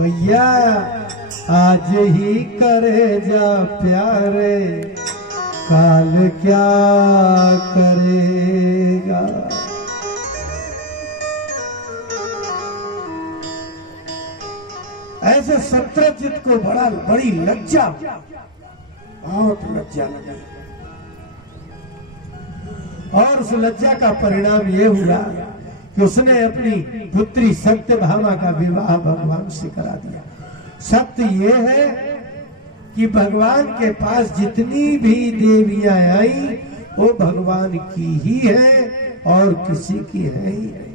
भैया आज ही करे जा प्यारे, काल क्या करेगा। ऐसे सत्रजित को बड़ी लज्जा, बहुत लज्जा लगी। और उस लज्जा का परिणाम ये हुआ कि उसने अपनी पुत्री सत्यभामा का विवाह भगवान से करा दिया। सत्य ये है कि भगवान के पास जितनी भी देवियां आई वो भगवान की ही है और किसी की है ही नहीं।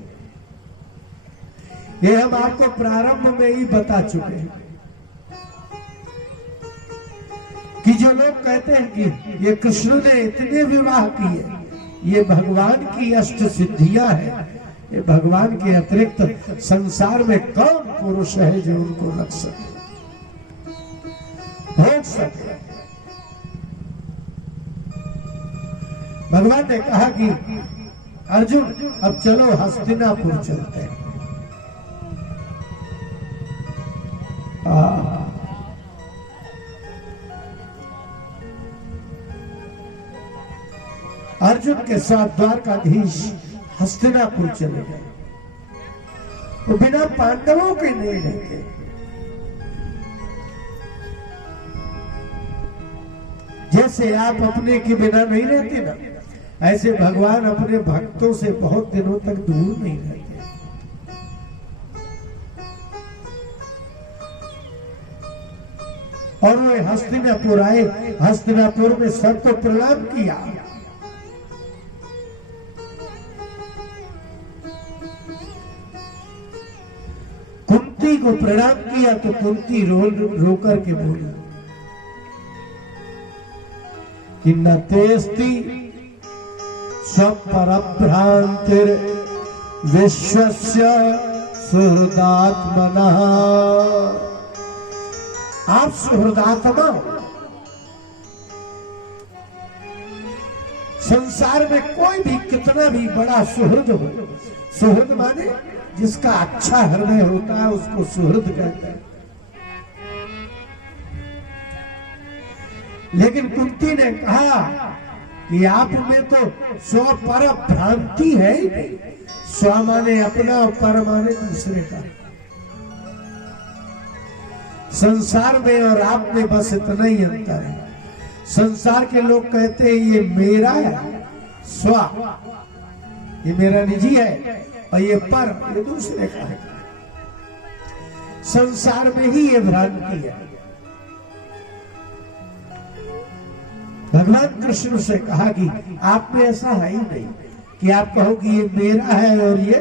ये हम आपको प्रारंभ में ही बता चुके हैं कि जो लोग कहते हैं कि ये कृष्ण ने इतने विवाह किए, ये भगवान की अष्ट सिद्धियां हैं, ये भगवान के अतिरिक्त संसार में कौन पुरुष है जो उनको रख सके, भोग सके। भगवान ने कहा कि अर्जुन अब चलो हस्तिनापुर चलते हैं। अर्जुन के साथ द्वारकाधीश हस्तिनापुर चले गए। वो बिना पांडवों के नहीं रहते। जैसे आप अपने के बिना नहीं रहते ना, ऐसे भगवान अपने भक्तों से बहुत दिनों तक दूर नहीं रहते। और वो हस्तिनापुर आए। हस्तिनापुर में सबको प्रणाम किया। कुंती को प्रणाम किया तो कुंती रो करके बोली कि न तेस्ति स्वपरभ्रांतिर विश्वस्य सुहृदात्मनः। आप सुहृदात्मा, संसार में कोई भी कितना भी बड़ा सुहृद हो, सुहृद माने जिसका अच्छा हृदय होता है उसको सुहृद कहते हैं। लेकिन कुंती ने कहा कि आप में तो स्व पर भ्रांति है ही नहीं। स्व माने अपना और पर माने दूसरे का। संसार में और आप में बस इतना ही अंतर है। संसार के लोग कहते हैं ये मेरा है, स्व, ये मेरा निजी है, और ये पर, ये दूसरे का है। संसार में ही ये भ्रांति है। भगवान कृष्ण से कहा कि आप में ऐसा है ही नहीं कि आप कहो कि ये मेरा है और ये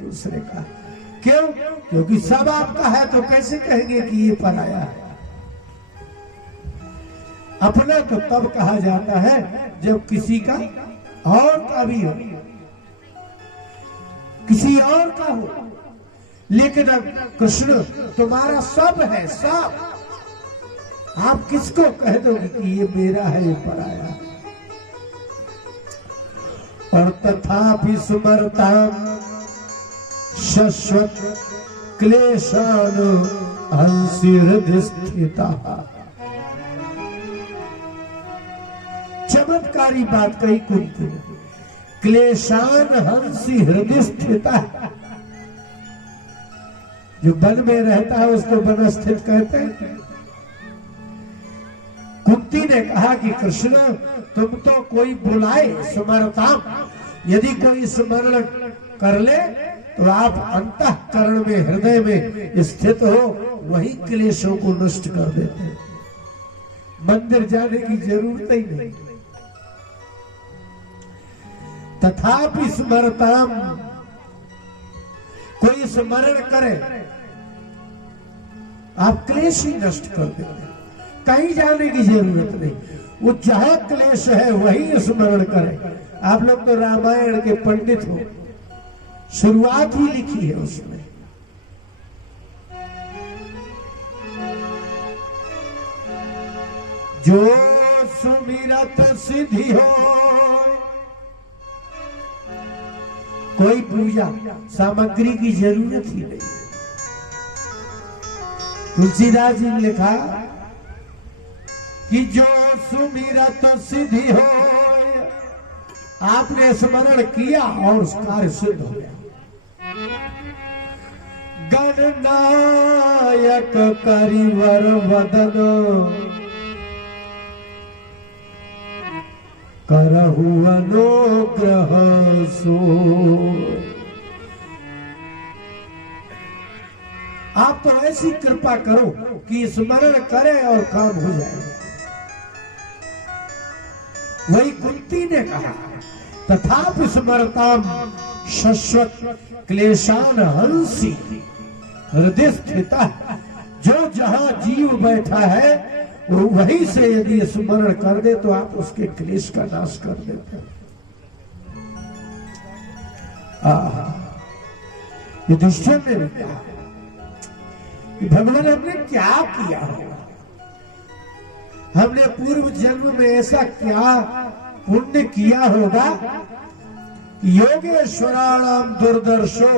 दूसरे का। क्यों? क्योंकि सब आपका है तो कैसे कहेंगे कि ये पराया है। अपना तो तब कहा जाता है जब किसी का और का भी हो, किसी और का हो। लेकिन अब कृष्ण तुम्हारा सब है, सब। आप किसको कह दोगे कि ये मेरा है, ये पराया। और तथापि सुमरताम शश्वत क्लेशान हंसी हृदय स्थिता। चमत्कारी बात कही कुंती ने। क्लेशान हंसी हृदय स्थिता। जो वन में रहता है उसको वन स्थित कहते हैं। कुंती ने कहा कि कृष्ण तुम तो कोई बुलाए स्मरता, यदि कोई स्मरण कर ले तो आप अंतःकरण में, हृदय में स्थित हो, वही क्लेशों को नष्ट कर देते हैं। मंदिर जाने की जरूरत ही नहीं। तथापि स्मरताम, कोई स्मरण करे आप क्लेश ही नष्ट कर देते हैं। कहीं जाने की जरूरत नहीं, वो जहां क्लेश है वही स्मरण करे। आप लोग तो रामायण के पंडित हो, शुरुआत ही लिखी है उसमें। जो सुमिरत सिद्धि हो, कोई पूजा सामग्री की जरूरत ही नहीं। तुलसीदास जी ने लिखा कि जो सुमिरत सिद्धि हो, आपने स्मरण किया और कार्य सिद्ध हो गया। गणनायक करिवर वदन, करहु अनुग्रह सो। आप तो ऐसी कृपा करो कि स्मरण करे और काम हो जाए। वही कुंती ने कहा, तथापि स्मरताम शश्वत क्लेशान हंसी हृदय स्थित। जो जहां जीव बैठा है वो वहीं से यदि स्मरण कर दे तो आप उसके क्लेश का नाश कर देते हैं। युधिष्ठिर ने भी कहा कि भगवान हमने क्या किया होगा, हमने पूर्व जन्म में ऐसा क्या पुण्य किया होगा, योगेश्वराणाम दुर्दर्शो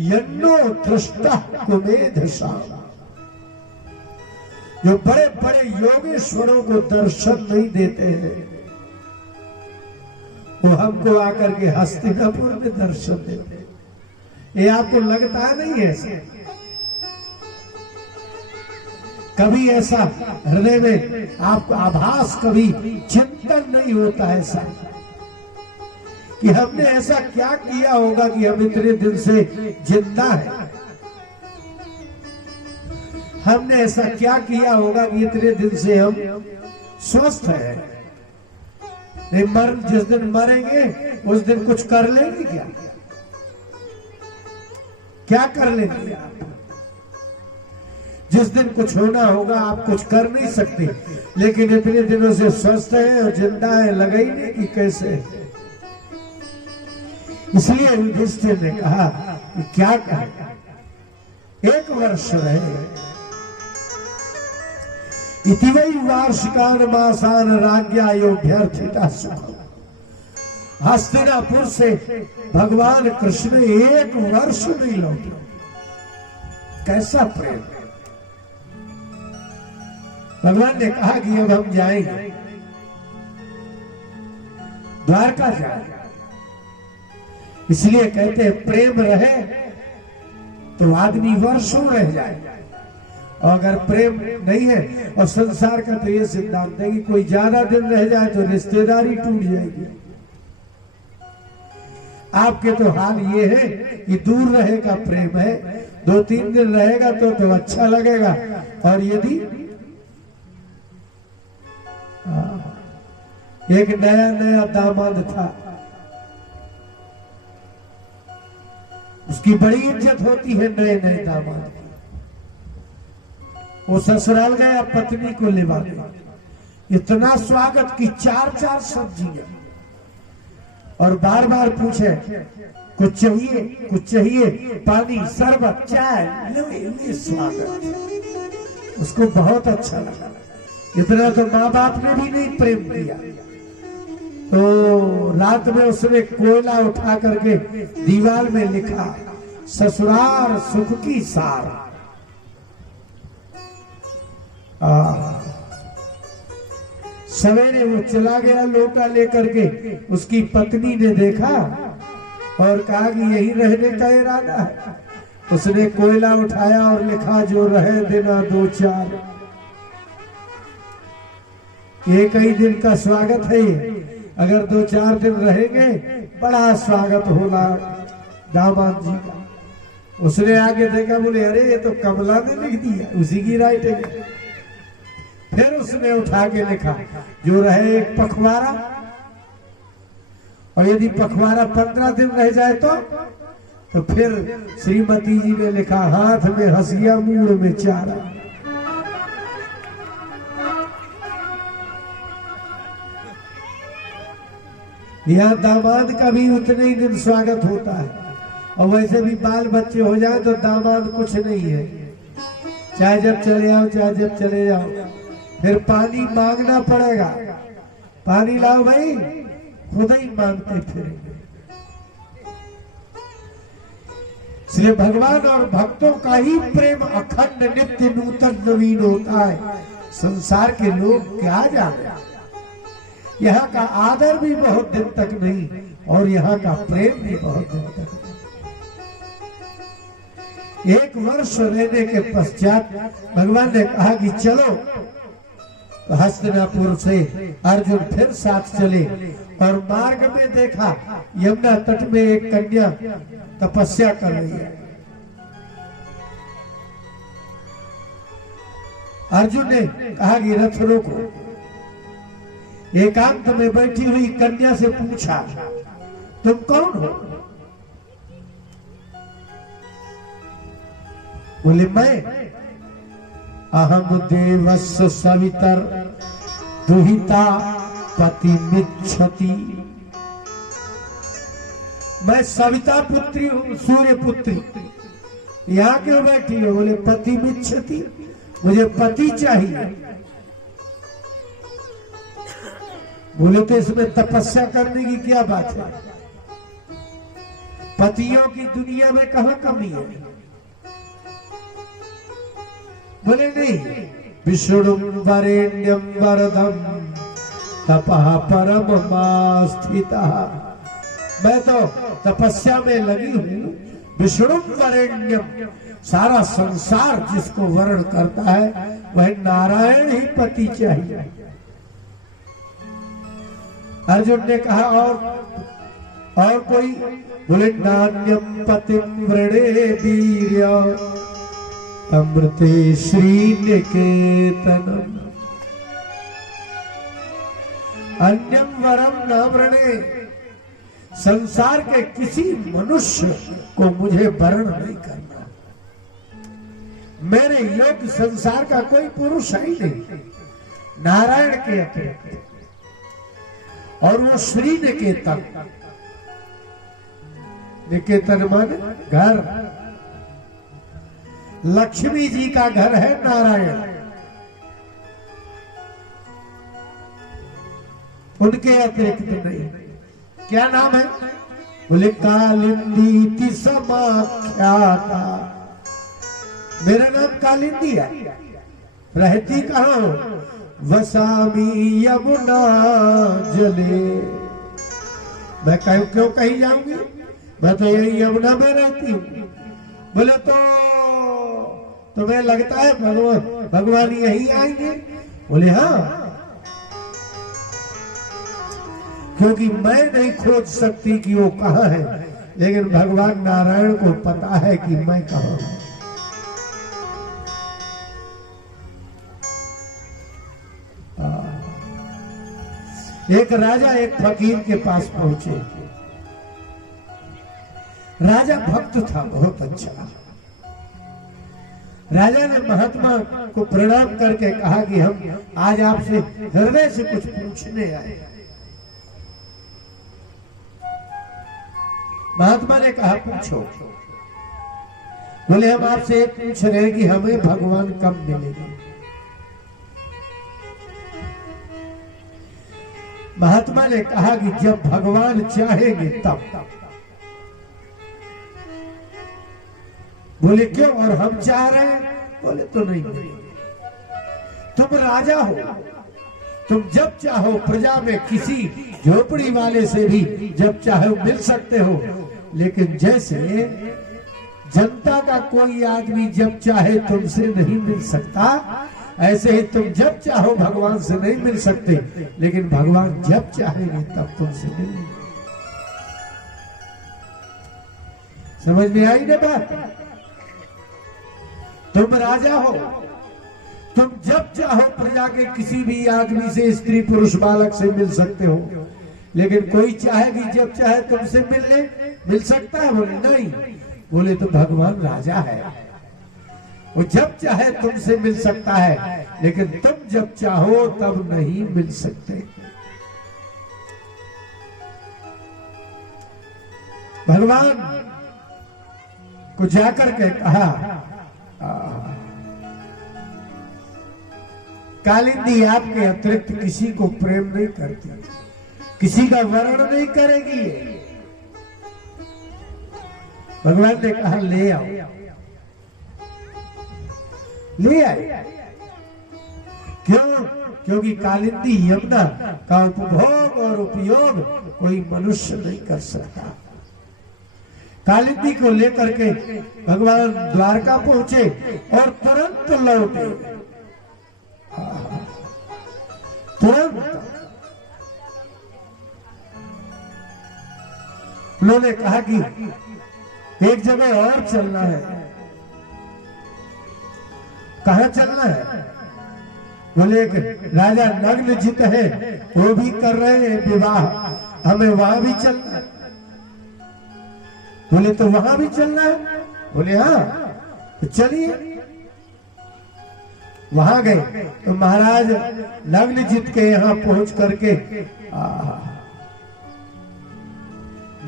यन्नो दृष्टा कुमेधसा। जो बड़े बड़े योगेश्वरों को दर्शन नहीं देते हैं वो हमको आकर के हस्तिनापुर में दर्शन देते हैं। ये आपको लगता नहीं है ऐसा? कभी ऐसा हृदय में आपको आभास, कभी चिंतन नहीं होता ऐसा कि हमने ऐसा क्या किया होगा कि हम इतने दिन से जिंदा हैं? हमने ऐसा क्या किया होगा कि इतने दिन से हम स्वस्थ हैं? जिस दिन मरेंगे उस दिन कुछ कर लेंगे क्या? क्या कर लेंगे आप? जिस दिन कुछ होना होगा आप कुछ कर नहीं सकते, लेकिन इतने दिनों से स्वस्थ है और जिंदा है, लगा ही नहीं कि कैसे। इसलिए युधिष्ठिर ने कहा कि क्या करें, 1 वर्ष रहे। इति वै वार्षिकान मासान राज्ञा योभ्यर्थिता सुखम। हस्तिनापुर से भगवान कृष्ण 1 वर्ष नहीं लौटे। कैसा प्रेम! भगवान ने कहा कि अब हम जाएंगे, द्वारका जाएंगे। इसलिए कहते हैं प्रेम रहे तो आदमी वर्षों रह जाए, और अगर प्रेम नहीं है, और संसार का तो ये सिद्धांत है कि कोई ज्यादा दिन रह जाए तो रिश्तेदारी टूट जाएगी। आपके तो हाल ये है कि दूर रहे का प्रेम है, 2-3 दिन रहेगा तो अच्छा लगेगा। और यदि एक नया दामाद था, उसकी बड़ी इज्जत होती है नए दामाद की। वो ससुराल गया पत्नी को लिवाने, इतना स्वागत की 4-4 सब्जियां, और बार बार पूछे कुछ चाहिए, पानी, शरबत, चाय, लो स्वागत। उसको बहुत अच्छा लगा। इतना तो माँ बाप ने भी नहीं प्रेम किया। तो रात में उसने कोयला उठा करके दीवार में लिखा, ससुराल सुख की सार। सवेरे वो चला गया लोटा लेकर के। उसकी पत्नी ने देखा और कहा कि यही रहने का इरादा है। उसने कोयला उठाया और लिखा, जो रहे देना 2-4। एक ही दिन का स्वागत है, अगर 2-4 दिन रहेंगे बड़ा स्वागत होगा दामाद जी का। उसने आगे देखा, बोले अरे ये तो कमला ने लिख दिया, उसी की राइटिंग। फिर उसने उठा के लिखा, जो रहे 1 पखवाड़ा, और यदि पखवाड़ा 15 दिन रह जाए तो फिर श्रीमती जी ने लिखा, हाथ में हंसिया मूड में चारा। यहाँ दामाद का भी उतने ही दिन स्वागत होता है, और वैसे भी बाल बच्चे हो जाए तो दामाद कुछ नहीं है, चाहे जब चले आओ चाहे जब चले जाओ। फिर पानी मांगना पड़ेगा, पानी लाओ भाई, खुद ही मांगते फिरेंगे। इसलिए भगवान और भक्तों का ही प्रेम अखंड नित्य नूतन नवीन होता है। संसार के लोग क्या जाने, यहाँ का आदर भी बहुत दिन तक नहीं और यहाँ का प्रेम भी बहुत दिन तक नहीं। 1 वर्ष रहने के पश्चात भगवान ने कहा कि चलो, तो हस्तिनापुर से अर्जुन फिर साथ चले और मार्ग में देखा यमुना तट में एक कन्या तपस्या कर रही है। अर्जुन ने कहा कि रथ रोको। एकांत में बैठी हुई कन्या से पूछा, तुम कौन हो? बोले, मैं अहम देवस्य सवितर दुहिता पतिमिच्छति। मैं सविता पुत्री हूं, सूर्य पुत्री। यहाँ क्यों बैठी हो? बोले, पतिमिच्छति, मुझे पति चाहिए। बोले, तो इसमें तपस्या करने की क्या बात है? पतियों की दुनिया में कहां कमी है? बोले, नहीं, विष्णु वरेण्यम वरदम तपः परममास्थितः। मैं तो तपस्या में लगी हूं। विष्णु वरेण्यम, सारा संसार जिसको वर्ण करता है वह नारायण ही पति चाहिए। अर्जुन ने कहा, और कोई? बोले, नान्यम पतिम वृणे वीर्य अमृते श्रीनिकेतनम। अन्यम वरम न वृणे, संसार के किसी मनुष्य को मुझे वर्ण नहीं करना। मेरे योग्य संसार का कोई पुरुष है ही नहीं नारायण के अतिरिक्त। और वो श्री निकेतन, निकेतन माने घर, लक्ष्मी जी का घर है नारायण। उनके अतिरिक्त नहीं। क्या नाम है? बोले, कालिंदी समाख्याता। मेरा नाम कालिंदी है। रहती कहाँ हो? वसामी यमुना जले। मैं क्यों कहीं जाऊंगी? मैं तो यही यमुना में रहती हूँ। बोले, तो तुम्हें लगता है भगवान यही आएंगे? बोले, हाँ, क्योंकि मैं नहीं खोज सकती कि वो कहाँ है, लेकिन भगवान नारायण को पता है कि मैं कहाँ हूं। एक राजा एक फकीर के पास पहुंचे। राजा भक्त था, बहुत अच्छा। राजा ने महात्मा को प्रणाम करके कहा कि हम आज आपसे हृदय से कुछ पूछने आए। महात्मा ने कहा, पूछो। बोले, हम आपसे ये पूछ रहे हैं कि हमें भगवान कब मिलेंगे? महात्मा ने कहा कि जब भगवान चाहेंगे तब। बोले, क्यों? और हम चाह रहे हैं? बोले, तो नहीं। तुम राजा हो, तुम जब चाहो प्रजा में किसी झोपड़ी वाले से भी जब चाहो मिल सकते हो, लेकिन जैसे जनता का कोई आदमी जब चाहे तुमसे नहीं मिल सकता, ऐसे ही तुम जब चाहो भगवान से नहीं मिल सकते, लेकिन भगवान जब चाहेंगे तब तुमसे मिलेंगे। समझ में आई ना बात? तुम राजा हो, तुम जब चाहो प्रजा के किसी भी आदमी से, स्त्री पुरुष बालक से मिल सकते हो, लेकिन कोई चाहे कि जब चाहे तुमसे मिल सकता है? बोले, नहीं। बोले, तो भगवान राजा है, वो जब चाहे तुमसे मिल सकता है, लेकिन तुम जब चाहो तब नहीं मिल सकते। भगवान को जाकर के कहा, कालिंदी आपके अतिरिक्त किसी को प्रेम नहीं करती, किसी का वर्ण नहीं करेगी। भगवान ने कहा ले आओ, ले आए। क्यों? क्योंकि कालिंदी यमुना का उपभोग और उपयोग कोई मनुष्य नहीं कर सकता। कालिंदी को लेकर के भगवान द्वारका पहुंचे और तुरंत लौटे, तुरंत। उन्होंने कहा कि एक जगह और चलना है। कहां चलना है? बोले एक राजा नग्न जित है, वो भी कर रहे हैं विवाह, हमें वहां भी चलना है। बोले तो वहां भी चलना है? बोले हाँ, तो चलिए। वहां गए तो महाराज नग्न जित के यहां पहुंच करके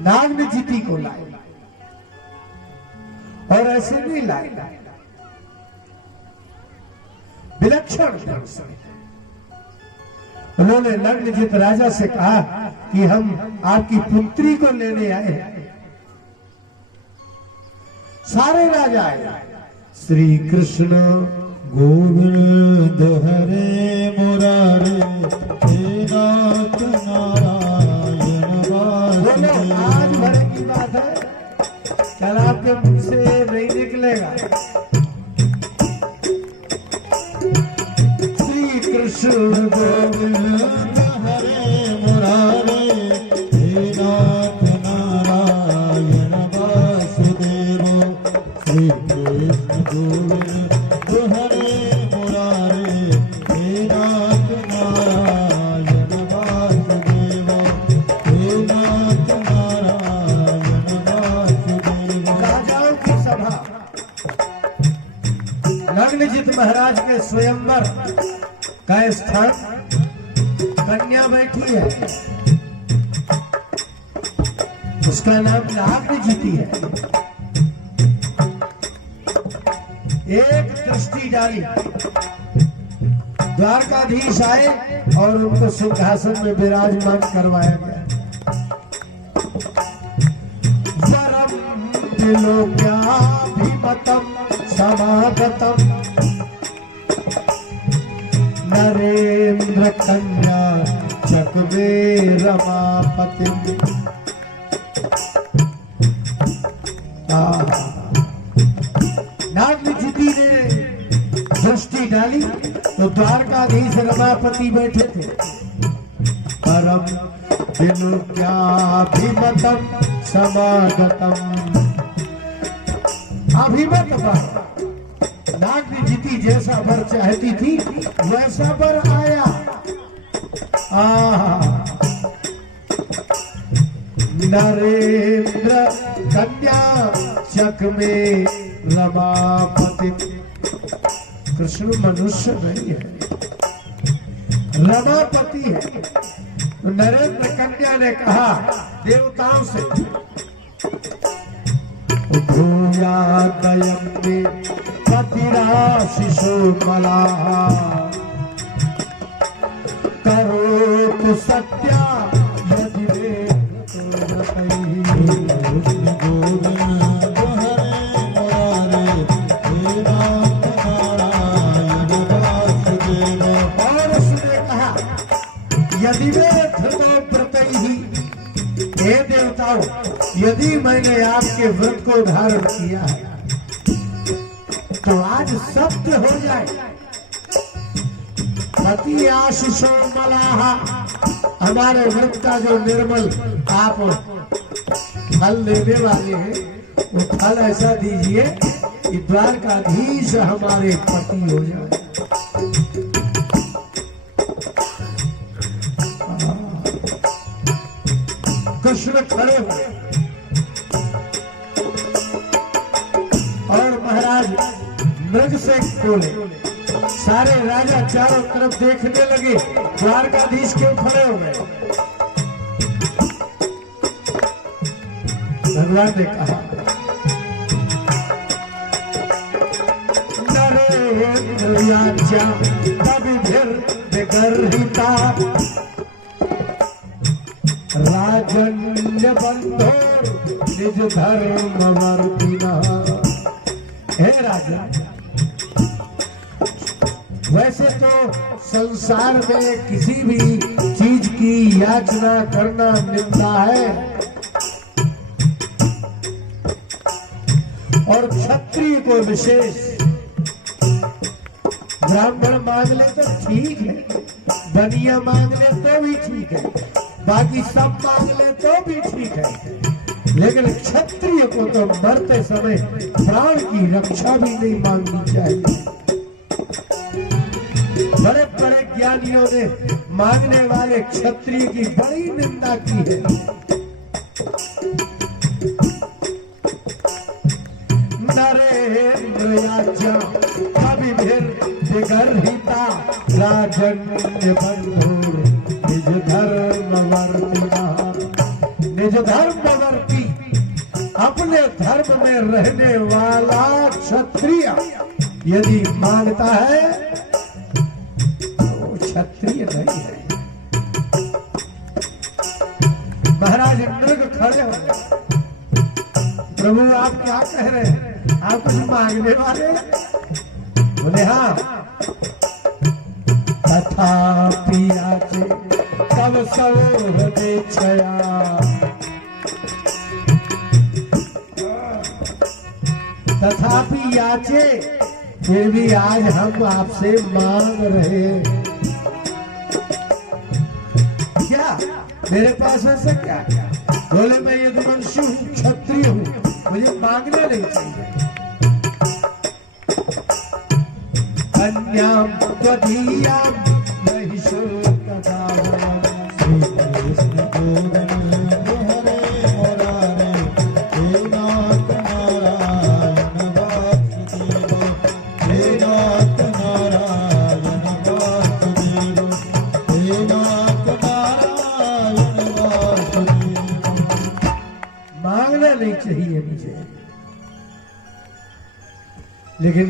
नाग्न जिती को लाए, और ऐसे नहीं लाए, विलक्षण ढंग से। उन्होंने नग्नजित राजा से कहा कि हम आपकी पुत्री को लेने आए हैं। सारे राजा आए। श्री कृष्ण गोविंद हरे मुरारे हे नाथ नारायण वासुदेव। आज भरे की बात है, कल आपके मुंह से नहीं निकलेगा। कृष्ण गोविंद हरे मुरारे हे नाथ नारायण वासुदेव। श्री कृष्ण गोविंद हरे मुरारे हे नाथ नारायण वासुदेव, हे नाथ नारायण वासुदेव। राजाओं की सभा, नग्नजित महाराज के स्वयंवर का स्थान, कन्या बैठी है, उसका नाम नाग्नजिती है। एक दृष्टि डाली, द्वारकाधीश आए और उनको सिंहासन में विराजमान करवाया गया। वरम त्रिलोक्याभिमतम समागतम नरेंद्र कन्या चकवे रमापति। नाग्नजिती ने दृष्टि डाली तो द्वारकाधीश रमापति बैठे थे। परम त्रिलोक्याभिमतम समागतम। अभिमत पर नाग्नजिती जैसा वर चाहती थी वैसा वर आया। नरेंद्र कन्या चक में रमापति। कृष्ण मनुष्य नहीं है, रमापति है। तो नरेंद्र कन्या ने कहा देवताओं से, भूयादयं में पतिराशिषो मलाहा करोतु सत्या यदि वे गोविंद हरे मुरारे हे नाथ नारायण वासुदेव। और उसने कहा यदि वे धृतो व्रतैहि, हे देवताओं, यदि मैंने आपके व्रत को धारण किया है तो आज सत्य हो जाए। पति आशीषो मलाहा, हमारे व्रत का जो निर्मल आप फल लेने वाले हैं वो फल ऐसा दीजिए कि द्वारकाधीश हमारे पति हो जाए। कृष्ण खड़े हुए और महाराज मृग से बोले। सारे राजा चारों तरफ देखने लगे, द्वारकाधीश क्यों खड़े हो गए? भगवान ने कहा नरेंद्र याचा गर्हिता राजन्य बंधो निज धर्म वर्तिना। हे राजा, वैसे तो संसार में किसी भी चीज की याचना करना निंदा है, और क्षत्रिय को विशेष। ब्राह्मण मांग ले तो ठीक है, बनिया मांग ले तो भी ठीक है, बाकी सब मांग ले तो भी ठीक है, लेकिन क्षत्रिय को तो मरते समय प्राण की रक्षा भी नहीं मांगनी चाहिए। बड़े बड़े ज्ञानियों ने मांगने वाले क्षत्रिय की बड़ी निंदा की है। नरेंद्र याचा विगर्हिता राजन्य बंधुर निज धर्मवर्तिना। निज धर्मवर्ती, अपने धर्म में रहने वाला क्षत्रिय यदि मांगता है तो क्षत्रिय नहीं है। महाराज मृग खड़े हो गए, प्रभु आप क्या कह रहे हैं, आप कुछ मांगने वाले? बोले हाँ। तथापि याचे तब सौहृदेच्छया। तथापि याचे, फिर भी आज हम आपसे मांग रहे हैं। क्या मेरे पास ऐसा क्या? बोले मैं यदुवंशी हूँ, क्षत्रिय हूँ, मुझे मांगना नहीं चाहिए। कन्याम त्वदीयाम नहि शोकदावाम। मांगना नहीं चाहिए मुझे, लेकिन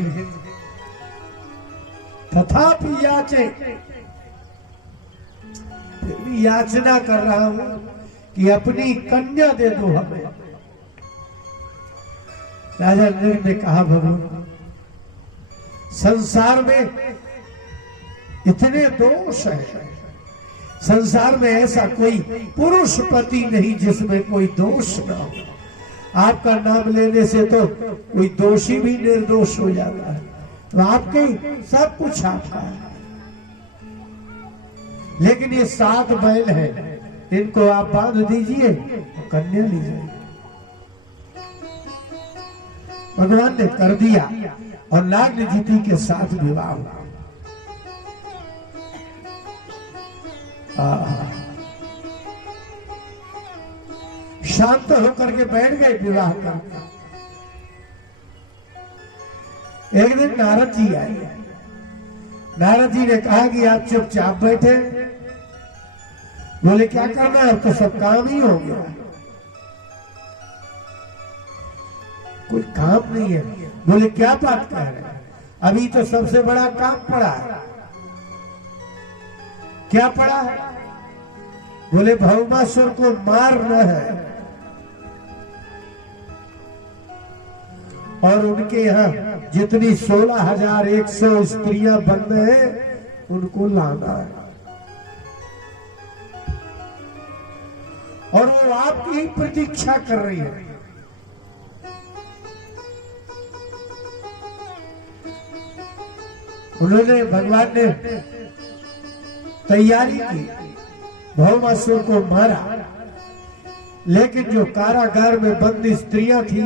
तथापि याचे, फिर भी याचना कर रहा हूं कि अपनी कन्या दे दो हमें। राजा नृग ने कहा भगवान, संसार में इतने दोष हैं, संसार में ऐसा कोई पुरुष पति नहीं जिसमें कोई दोष ना हो। आपका नाम लेने से तो कोई दोषी भी निर्दोष हो जाता है, तो आपके सब कुछ आपका है। लेकिन ये 7 बैल है, इनको आप बांध दीजिए, तो कन्या लीजिए। भगवान ने कर दिया और नागनिधि के साथ विवाह हुआ। शांत होकर के बैठ गए विवाह करके। एक दिन नारद जी आए। नारद जी ने कहा कि आप चुपचाप बैठे। बोले क्या करना है, अब तो सब काम ही हो गया, कोई काम नहीं है। बोले क्या बात कह रहे हैं, अभी तो सबसे बड़ा काम पड़ा है। क्या पड़ा है? बोले भौमासुर को मारना है, और उनके यहाँ जितनी 16,100 स्त्रियां बंद हैं उनको लाना है, और वो आपकी ही प्रतीक्षा कर रही है। उन्होंने, भगवान ने तैयारी की, भौमासुर को मारा, लेकिन जो कारागार में बंद स्त्रियां थी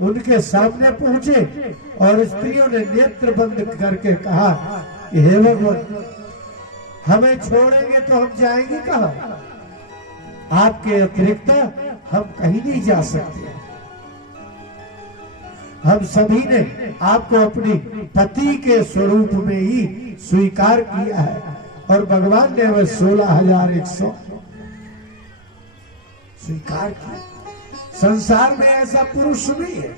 उनके सामने पहुंचे और स्त्रियों ने नेत्र बंद करके कहा, हे भगवान, हमें छोड़ेंगे तो हम जाएंगे कहां? आपके अतिरिक्त हम कहीं नहीं जा सकते। हम सभी ने आपको अपनी पति के स्वरूप में ही स्वीकार किया है, और भगवान ने वह 16,100 स्वीकार किया। संसार में ऐसा पुरुष नहीं है।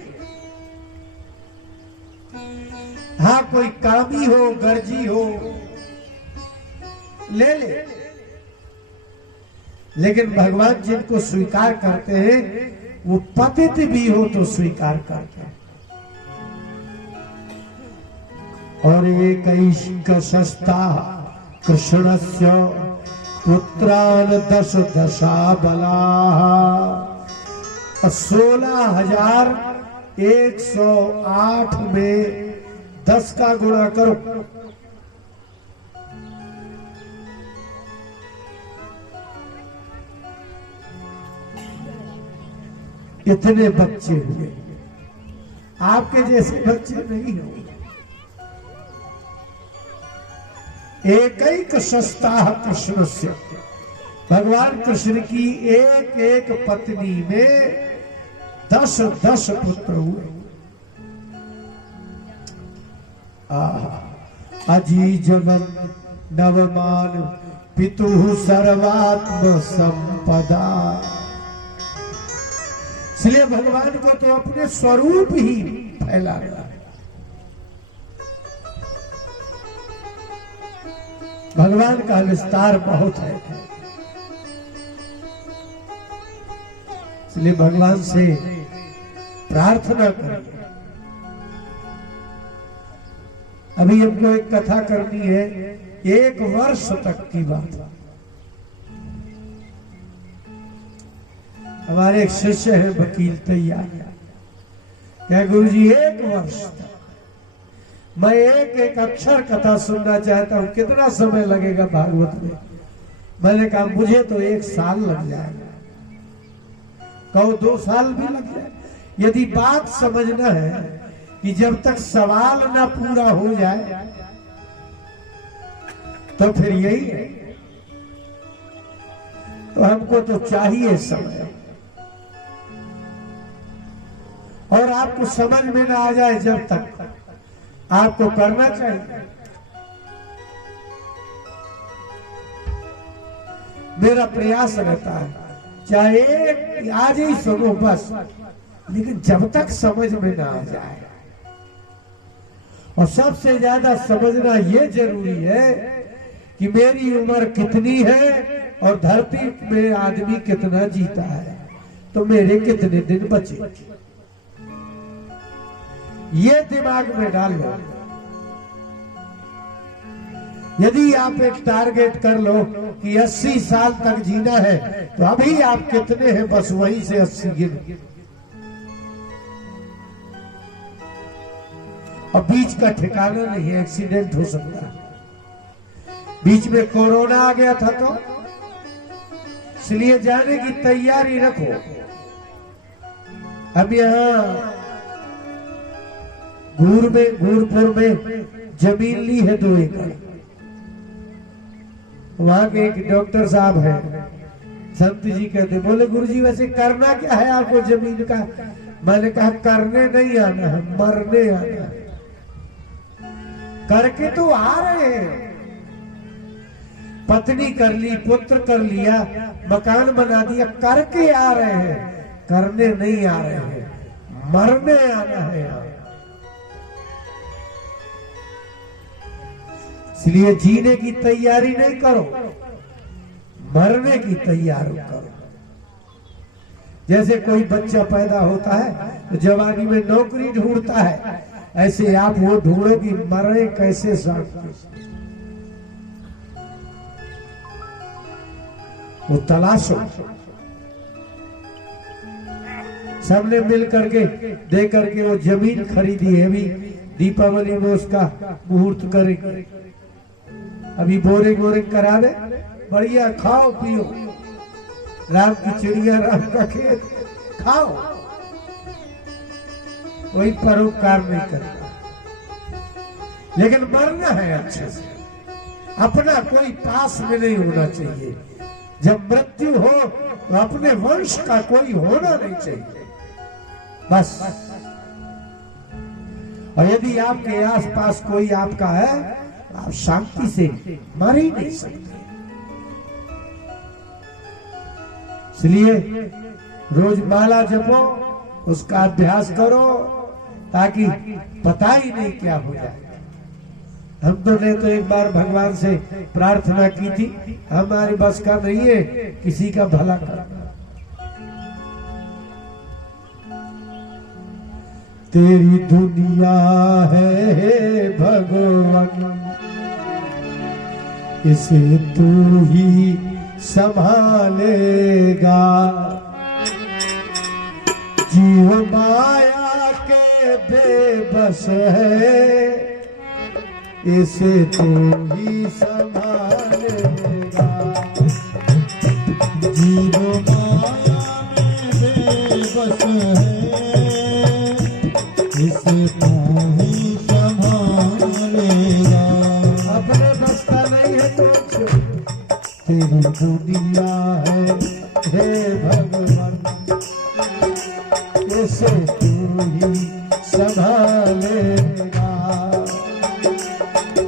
हाँ, कोई कामी हो, गर्जी हो, ले ले, लेकिन भगवान जिनको स्वीकार करते हैं वो पतित भी हो तो स्वीकार करते हैं। और एक सस्ता कृष्णस्य पुत्रान 10 दशाबला 16,108 में 10 का गुणा करो, इतने बच्चे हुए। आपके जैसे बच्चे नहीं होंगे। एक सस्ता कृष्ण से, भगवान कृष्ण की एक एक पत्नी में 10 पुत्र हुए। अजी जगन नवमान पितु सर्वात्म संपदा। इसलिए भगवान को तो अपने स्वरूप ही फैला रहा है। भगवान का विस्तार बहुत है, इसलिए भगवान से प्रार्थना करें। अभी हमको एक कथा करनी है, 1 वर्ष तक की बात। हमारे एक शिष्य है वकील तैयार, क्या गुरुजी 1 वर्ष तक मैं एक अक्षर कथा सुनना चाहता हूं, कितना समय लगेगा भागवत में? मैंने कहा मुझे तो 1 साल लग जाएगा, कहो 2 साल भी लग जाए। यदि बात समझना है कि जब तक सवाल ना पूरा हो जाए तो फिर यही है। तो हमको तो चाहिए समय, और आपको समझ में ना आ जाए जब तक आपको करना चाहिए। मेरा प्रयास रहता है चाहे आज ही सुनो बस, लेकिन जब तक समझ में ना आ जाए। और सबसे ज्यादा समझना यह जरूरी है कि मेरी उम्र कितनी है और धरती में आदमी कितना जीता है, तो मेरे कितने दिन बचे, ये दिमाग में डालो। यदि आप एक टारगेट कर लो कि 80 साल तक जीना है, तो अभी आप कितने हैं बस वहीं से 80 गिनो। और बीच का ठिकाना नहीं है, एक्सीडेंट हो सकता है। बीच में कोरोना आ गया था, तो इसलिए जाने की तैयारी रखो। अब यहाँ घूरपुर में जमीन ली है 2 एकड़। वहां के एक डॉक्टर साहब है, संत जी कहते, बोले गुरुजी वैसे करना क्या है आपको जमीन का? मैंने कहा करने नहीं आना है, मरने आना है। करके तो आ रहे हैं, पत्नी कर ली, पुत्र कर लिया, मकान बना दिया, करके आ रहे हैं, करने नहीं आ रहे हैं, मरने आना है। इसलिए जीने की तैयारी नहीं करो, मरने की तैयारी करो। जैसे कोई बच्चा पैदा होता है तो जवानी में नौकरी ढूंढता है, ऐसे आप वो ढूंढो कि मरे कैसे शांति, वो तलाशो। सबने मिल करके दे करके वो जमीन खरीदी है, अभी दीपावली में उसका मुहूर्त करेंगे। अभी बोरिंग करा दे, बढ़िया खाओ पियो, राम की चिड़िया राम का खेत खाओ, कोई परोपकार नहीं करेगा। लेकिन मरना है अच्छे से, अपना कोई पास में नहीं होना चाहिए। जब मृत्यु हो तो अपने वंश का कोई होना नहीं चाहिए, बस। और यदि आपके आसपास कोई आपका है, आप शांति से मर ही नहीं सकते। इसलिए रोज माला जपो, उसका अभ्यास करो, ताकि पता ही नहीं क्या हो जाए। हम तो ने तो एक बार भगवान से प्रार्थना की थी, हमारे बस का नहीं है किसी का भला करना। तेरी दुनिया है हे भगवान, इसे तू ही संभालेगा। जीव माया के बेबस है, इसे तू ही संभालेगा। जीव माया में बेबस है, इसे तू ही संभालेगा। अपने बस का नहीं है कुछ, तेरी दुनिया है हे भगवान, इसे तू ही संभालेगा।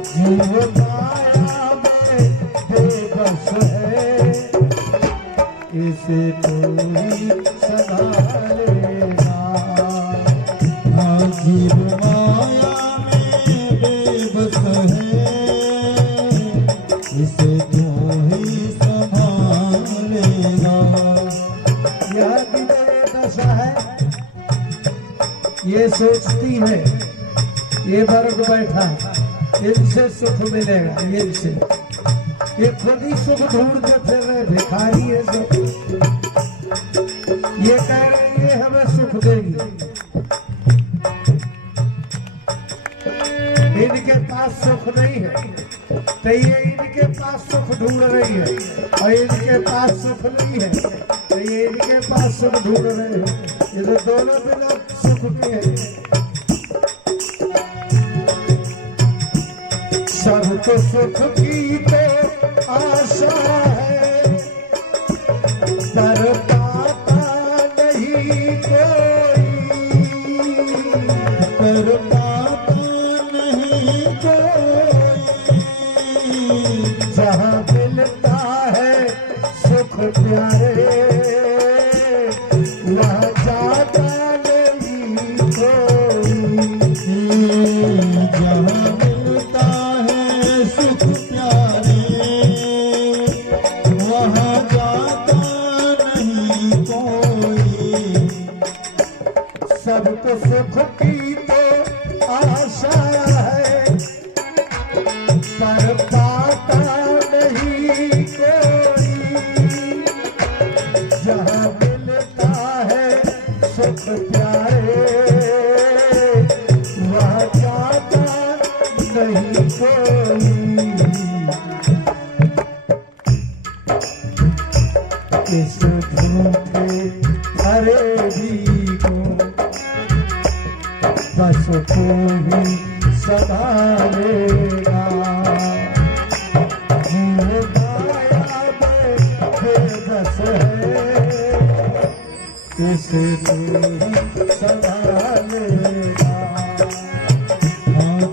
जीव माया में बेबस है, इसे तू ही संभालेगा। जीव माया में बेबस है, इसे तू ही संभालेगा। यह विनय दशा है, ये सोचती है ये वर्ग बैठा इनसे सुख मिलेगा, इनसे ये खुद ही सुख ढूंढते फिर रहे, भिखारी है सब। ये कह रहे हैं ये हमें सुख देगी, इनके पास सुख नहीं है, तो ये इनके पास सुख ढूंढ रही है, और इनके पास सुख नहीं है तो ये इनके पास सुख ढूंढ रहे हैं। ये तो दोनों बिना सुख के हैं। सबको सुख की तो आशा है, पर पाता नहीं कोई, पर पाता नहीं कोई। जहाँ मिलता है सुख प्यारे, वहाँ जाता नहीं कोई। जहाँ मिलता है सुख प्यारे, वहाँ जाता नहीं कोई। सबको सुख की तो आशा है, पर पाता नहीं कोई। जहाँ मिलता है सुख प्यारे, वहाँ जाता नहीं कोई। इस झूठे फरेबी को बस को ही संभालेगा। जीव माया में बेबस है, इसे तू ही संभालेगा।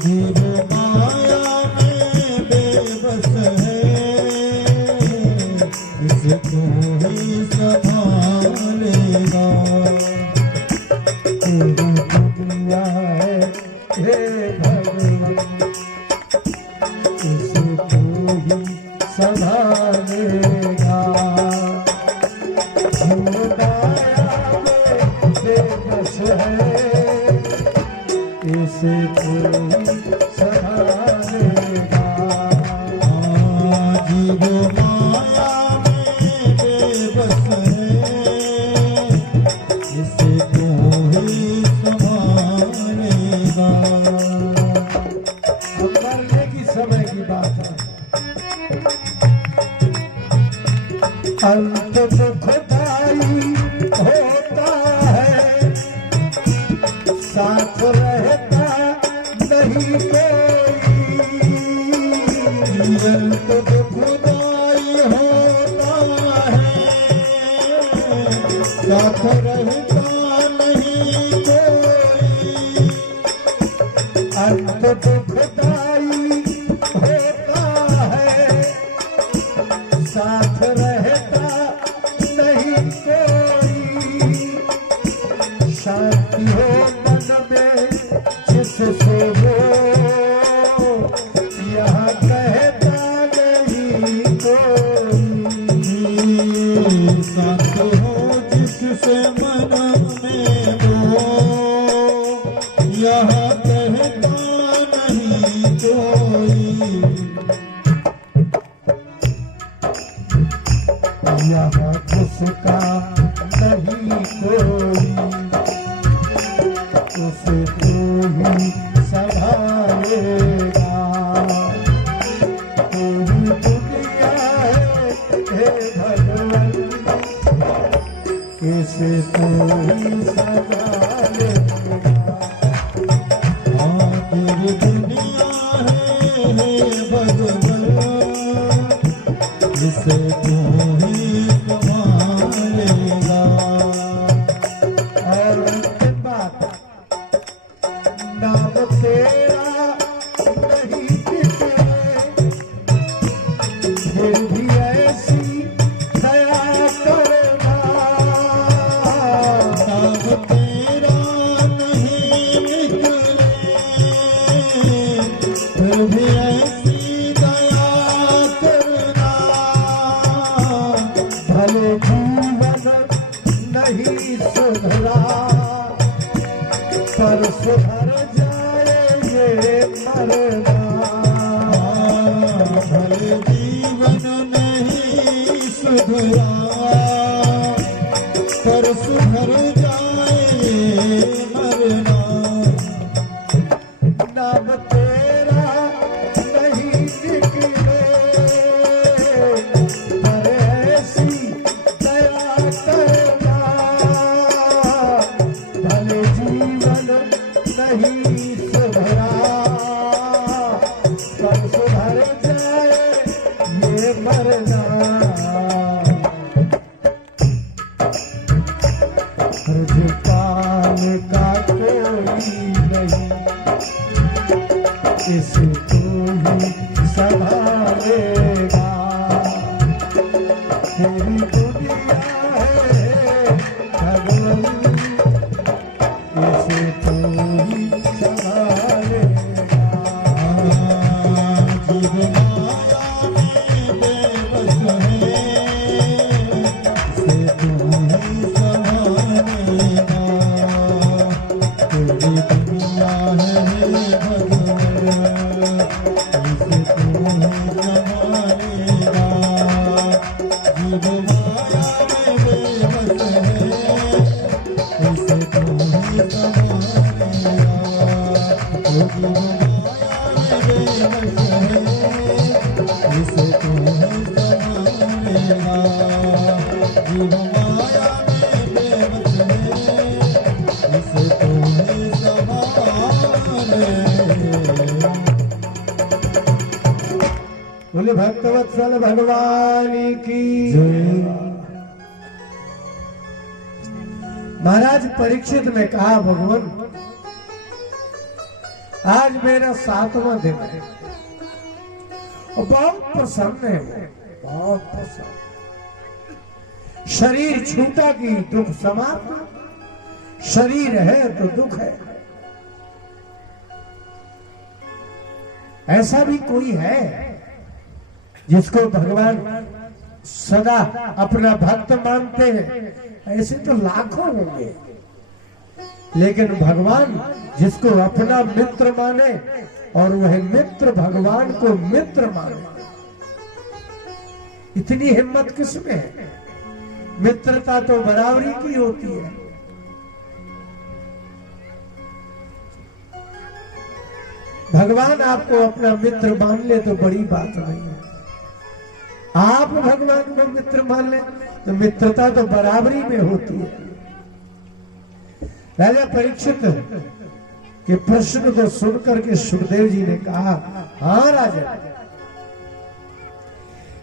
जीव माया में बेबस है, इसे तू ही संभालेगा। तेरी दुनिया है हे भगवान, इसे तू ही संभालेगा। जीव माया में बेबस है, इसे तू ही संभालेगा। जीव माया में बेबस है, इसे तू ही संभालेगा। अब मरने की समय की बात है, अंत दुखदाई होता है, साथ रहता नहीं कोई। अंत दुखदाई होता है, साथ रहता नहीं कोई। अंत दुखदाई होता है, साथ रहता नहीं कोई। शांति हो मन में जिससे वो, यहाँ कहता नहीं कोई। साथ हो जिससे मन में वो, कोई, यहाँ उसका नहीं कोई, उसे तू ही संभालेगा। तेरी दुनिया है हे भगवान, इसे तू ही संभालेगा। हाँ तेरी दुनिया है भगवान, इसे तू ही संभालेगा। और अंतिम बात, नाम तेरा नहीं बिगड़े, फिर भी ऐसी दया करना। नाम तेरा नहीं निकले, फिर भी ऐसी दया करना। भले जीवन नहीं सुधरा, पर सुधर जाएंगे मरना। भले जीवन नहीं सुधरा, पर सुधर जाए मरना। नाम तेरा नहीं निकले, पर ऐसी दया करना। भले जीवन नहीं सुधरा, पर सुधर जाए ये मरना। रुझपान का कोई नहीं, इसे तू ही संभालेगा। तेरी दुनिया है भगवान, इसे तू ही संभालेगा। जीव माया में बेबस है, इसे तू ही संभालेगा। तेरी दुनिया है भगवान, इसे तू ही संभालेगा। जीव माया में बेबस है, इसे तू ही संभालेगा। जीव माया में बेबस है, इसे तू ही संभालेगा। जीव माया में बेबस है, इसे तू ही संभालेगा। बोले भक्तवत्सल भगवान की जय। महाराज परीक्षित ने कहा, भगवान आज मेरा 7वां दिन है और बहुत प्रसन्न है वो, बहुत प्रसन्न। शरीर छूटा कि दुख समाप्त, शरीर है तो दुख है। ऐसा भी कोई है जिसको भगवान सदा अपना भक्त मानते हैं? ऐसे तो लाखों होंगे, लेकिन भगवान जिसको अपना मित्र माने और वह मित्र भगवान को मित्र माने, इतनी हिम्मत किसमें है? मित्रता तो बराबरी की होती है। भगवान आपको अपना मित्र मान ले तो बड़ी बात नहीं है, आप भगवान को मित्र मान ले तो मित्रता तो बराबरी में होती है। राजा परीक्षित के प्रश्न को सुनकर के सुखदेव जी ने कहा, हाँ राजा,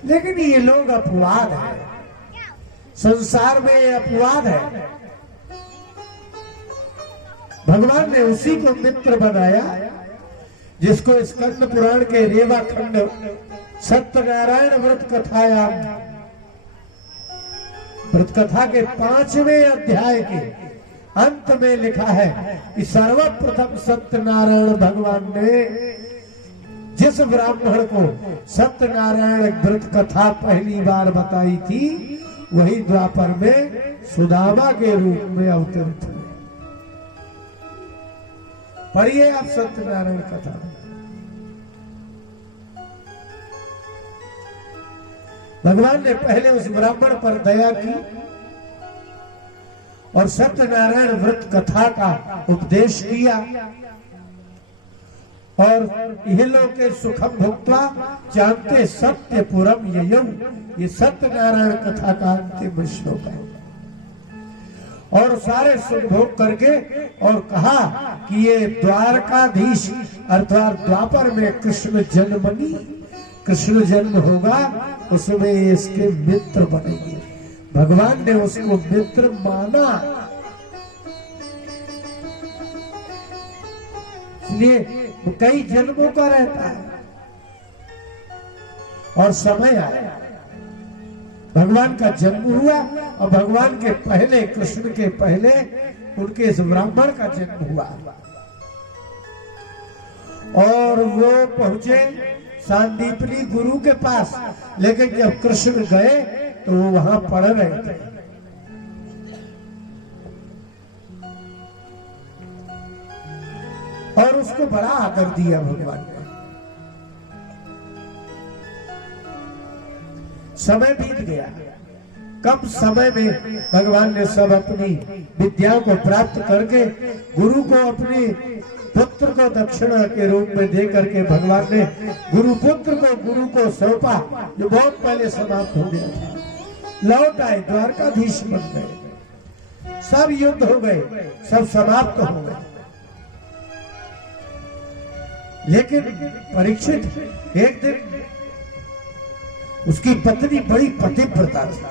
लेकिन ये लोग अपवाद है, संसार में ये अपवाद है। भगवान ने उसी को मित्र बनाया जिसको स्कंद पुराण के रेवा खंड सत्यनारायण व्रत कथायाम, व्रत कथा के 5वें अध्याय के अंत में लिखा है कि सर्वप्रथम सत्यनारायण भगवान ने जिस ब्राह्मण को सत्यनारायण व्रत कथा पहली बार बताई थी, वही द्वापर में सुदामा के रूप में अवतरित हुए। पढ़िए आप सत्यनारायण कथा। भगवान ने पहले उस ब्राह्मण पर दया की और सत्यनारायण व्रत कथा का उपदेश किया और यह लोग के सुखम भुक्त्वा जानते सत्य पुरम ययम, ये सत्यनारायण कथा का अंतिम श्लोक है। और सारे सुख भोग करके और कहा कि ये द्वारकाधीश अर्थात द्वापर में कृष्ण जन्मनी, कृष्ण जन्म होगा उसमें इसके मित्र बनेंगे। भगवान ने उसको मित्र माना, इसलिए कई जन्मों का रहता है और समय आया, भगवान का जन्म हुआ और भगवान के पहले, कृष्ण के पहले उनके इस ब्राह्मण का जन्म हुआ और वो पहुंचे सांदीपनी गुरु के पास। लेकिन जब कृष्ण गए तो वो वहां पढ़ रहे थे। और उसको बड़ा आदर दिया भगवान ने। समय बीत गया, कम समय में भगवान ने सब अपनी विद्या को प्राप्त करके गुरु को अपनी पुत्र को दक्षिणा के रूप में दे करके भगवान ने गुरु पुत्र को गुरु को सौंपा, जो बहुत पहले समाप्त हो गया था। लौट आए, द्वारकाधीश बन गए, सब युद्ध हो गए, सब समाप्त हो गए। लेकिन परीक्षित एक दिन, उसकी पत्नी बड़ी पतिव्रता थी।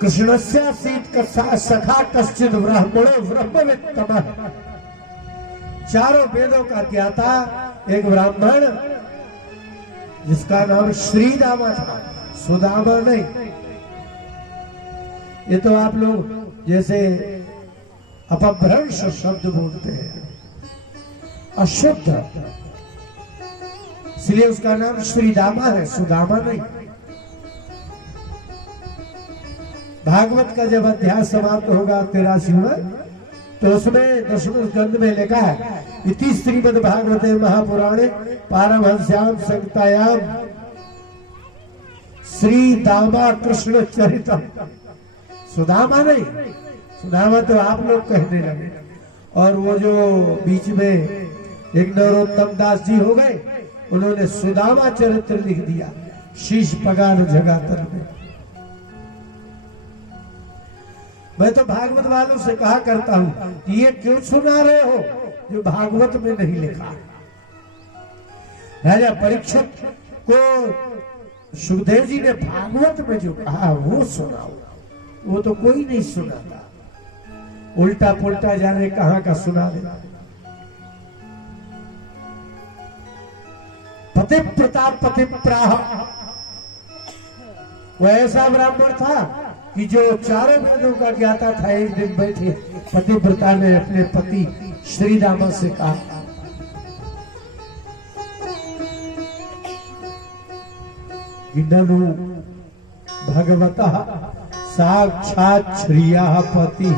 कृष्णस्यासीत सखा कश्चित ब्राह्मणो ब्रह्मवित्तमः, चारों वेदों का ज्ञाता एक ब्राह्मण जिसका नाम श्रीदामा था, सुदामा नहीं। ये तो आप लोग जैसे अपभ्रंश शब्द बोलते हैं, अशुद्ध, इसलिए उसका नाम श्रीदामा है, सुदामा नहीं। भागवत का जब अध्याय समाप्त होगा 83वां, तो उसमें 10वें स्कंद में लिखा है, इति श्रीमद् भागवते महापुराणे पारमहंस्याम संहितायाम श्री दामा कृष्ण चरितम। सुदामा नहीं, सुदामा तो आप लोग कहने लगे। और वो जो बीच में एक नरोत्तम दास जी हो गए, उन्होंने सुदामा चरित्र लिख दिया शीश पगार जगातर में। मैं तो भागवत वालों से कहा करता हूं कि ये क्यों सुना रहे हो जो भागवत में नहीं लिखा। राजा परीक्षित को सुखदेव जी ने भागवत में जो कहा वो सुनाओ, वो तो कोई नहीं सुनाता, उल्टा पुल्टा जाने कहां का सुना दे। पति प्रताप पति प्राह, वो ऐसा ब्राह्मण था कि जो चारों वेदों का ज्ञाता था। एक दिन बैठे पतिव्रता ने अपने पति श्रीदामा से कहा, ननु भगवतः साक्षात् श्रिया पति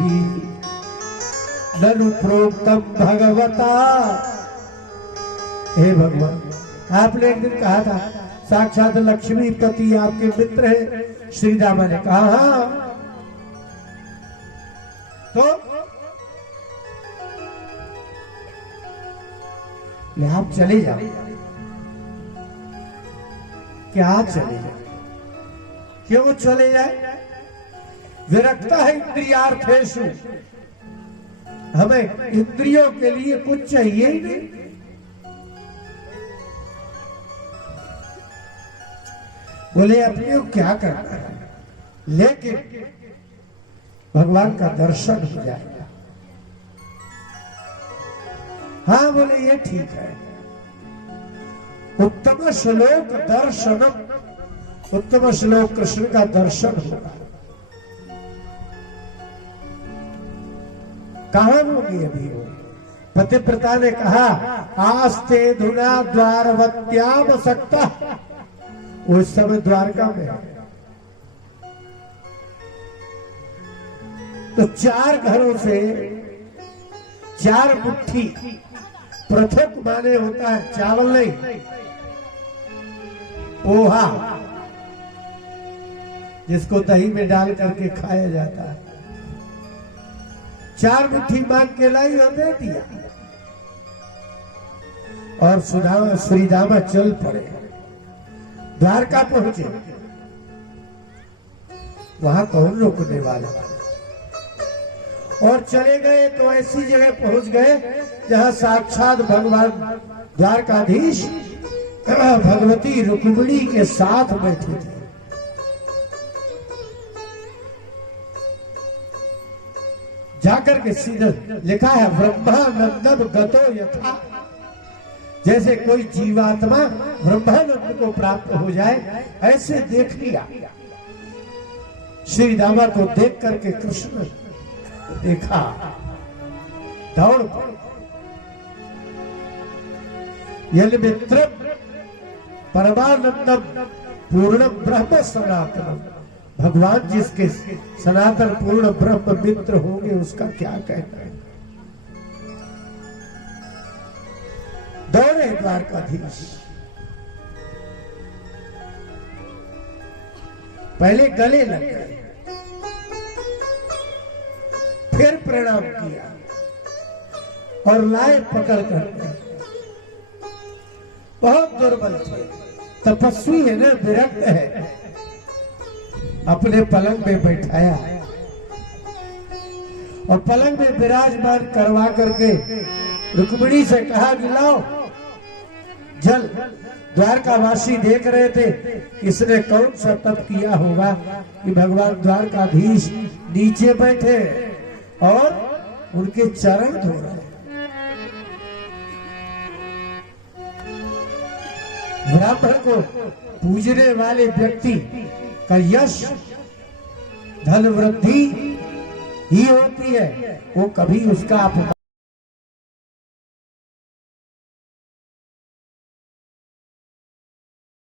ननु प्रोक्तम भगवता। हे भगवान, आपने एक दिन कहा था साक्षात लक्ष्मी पति आपके मित्र है। श्रीदामा ने कहा हाँ, तो आप चले जाओ। क्या चले जाए? क्यों चले जाए? विरक्ता है इंद्रियार्थेषु, हमें इंद्रियों के लिए कुछ चाहिए ही नहीं। बोले अपने को क्या करना है, लेकिन भगवान का दर्शन हो जाएगा। हाँ बोले ये ठीक है। उत्तम श्लोक दर्शनम, उत्तम श्लोक कृष्ण का दर्शन होगा। कहां होगी अभी वो? पतिव्रता ने कहा आस्ते धुना द्वारवत्याम सकता, उस समय द्वारका में है। तो 4 घरों से 4 मुट्ठी, पृथक माने होता है चावल नहीं, पोहा, जिसको दही में डाल करके खाया जाता है, 4 मुट्ठी मांग के लाई और दे दिया। और श्रीदामा चल पड़े, द्वारका पहुंचे। वहां कौन रोकने वाला, और चले गए तो ऐसी जगह पहुंच गए जहां साक्षात भगवान द्वारकाधीश भगवती रुक्मिणी के साथ बैठे थे। जाकर के सीधा लिखा है, ब्रह्मानंदम गतो यथा, जैसे कोई जीवात्मा ब्रह्मानंद को प्राप्त हो जाए ऐसे देख लिया। श्री दामा को देख करके कृष्ण देखा, दौड़ पड़े। यल मित्र परमानंदम पूर्ण ब्रह्म सनातनम, भगवान जिसके सनातन पूर्ण ब्रह्म मित्र होंगे उसका क्या कहना है। दौड़े द्वारकाधीश, पहले गले लग गए, फिर प्रणाम किया और लाए पकड़ कर। बहुत दुर्बल थे, तपस्वी है ना, विरक्त है। अपने पलंग में बैठाया और पलंग में विराजमान करवा करके रुक्मिणी से कहा कि लाओ जल। द्वारकावासी देख रहे थे इसने कौन सा तप किया होगा कि भगवान द्वारकाधीश नीचे बैठे और उनके चरण धो रहे। ब्राह्मण को पूजने वाले व्यक्ति का यश धन वृद्धि ही होती है, वो कभी उसका अपमान